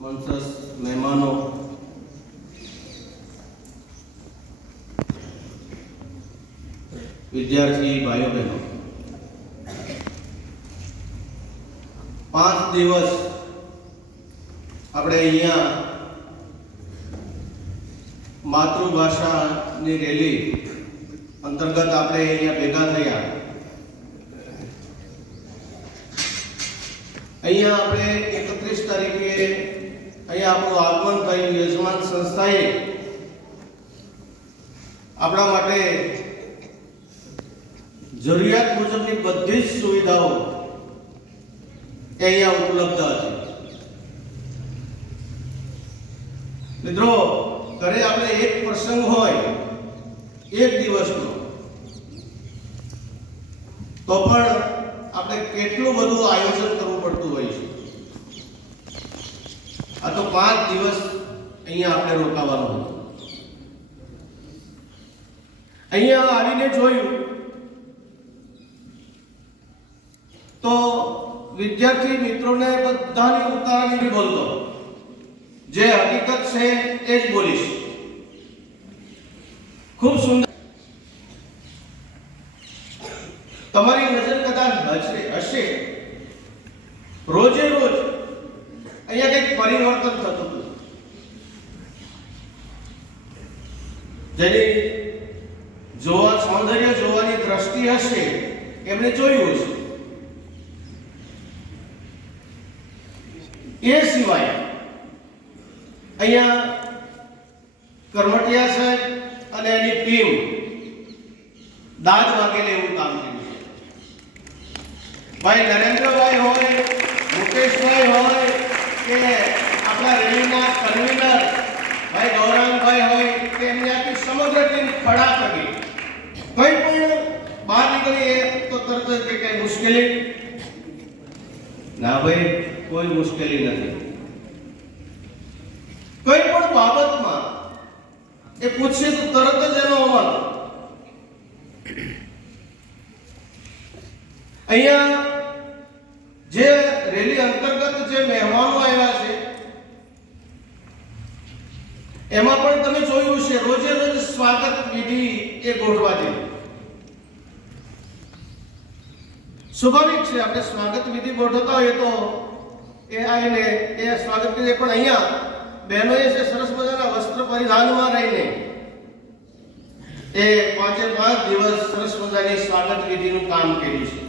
મંસસ મહેમાનો. વિદ્યાર્થી ભાઈઓ બહેનો. પાંચ દિવસ આપણે અહીંયા માતૃભાષાની રેલી અંતર્ગત આપણે અહીંયા ભેગા થયા. અહીંયા આપણે એકત્રીસ તારીખે અહીંયા આપણું આગમન થયું યજમાન સંસ્થાએ આપણા માટે જરૂરિયાત મુજબની બધી જ સુવિધાઓ અહીંયા ઉપલબ્ધ હતી મિત્રો, ઘરે આપણે એક પ્રસંગ હોય, એક દિવસનો, તો પણ આપણે કેટલું બધું આયોજન કરવું પડતું હોય છે? આ તો પાંચ દિવસ અહીંયા આપણે રોકાવાનું હતું. અહીંયા આવીને જોયું. તો વિદ્યાર્થી મિત્રોને બધાની ઉતારણી બોલતો. જે હકીકત છે એ જ બોલીશ. ખૂબ સુંદર તમારી નજર કદાચ હશે હશે. રોજે રોજ અહીંયા કંઈક પરિવર્તન થતું હતું. જેની જોવા, સૌંદર્ય જોવાની દ્રષ્ટિ હશે, એમણે જોયું હશે. એ સિવાય અહીંયા કર્મટિયા સાહેબ અને એની ટીમ દાદ વાગેલે એવું કામ કર્યું. છે ભાઈ નરેન્દ્રભાઈ હોય, મુકેશભાઈ હોય કે આપણા રેલીના કન્વીનર ભાઈ ગૌરાંગભાઈ હોય કે એમની સમગ્ર ટીમ ખડા કરી કોઈ પણ બહાર નીકળીએ તો તરત જ કઈ મુશ્કેલી. ના ભાઈ, કોઈ મુશ્કેલી નથી. કોઈ પણ બાબતમાં એ પૂછશે તો તરત જ એનો અમલ. અહીંયા જે રેલી અંતર્ગત જે મહેમાનો આવ્યા છે, એમાં પણ તમે જોયું છે રોજે રોજ સ્વાગત વિધિ એ ગોઠવા જેવી સ્વાભાવિક છે, આપણે સ્વાગત વિધિ ગોઠવતા હોઈએ તો એ આવીને એ સ્વાગત વિધિ પણ અહીંયા બહેનોએ છે સરસ મજાના વસ્ત્ર પરિધાનમાં રહીને એ પાંચે પાંચ દિવસ સરસ મજાની સ્વાગત વિધિનું કામ કર્યું છે.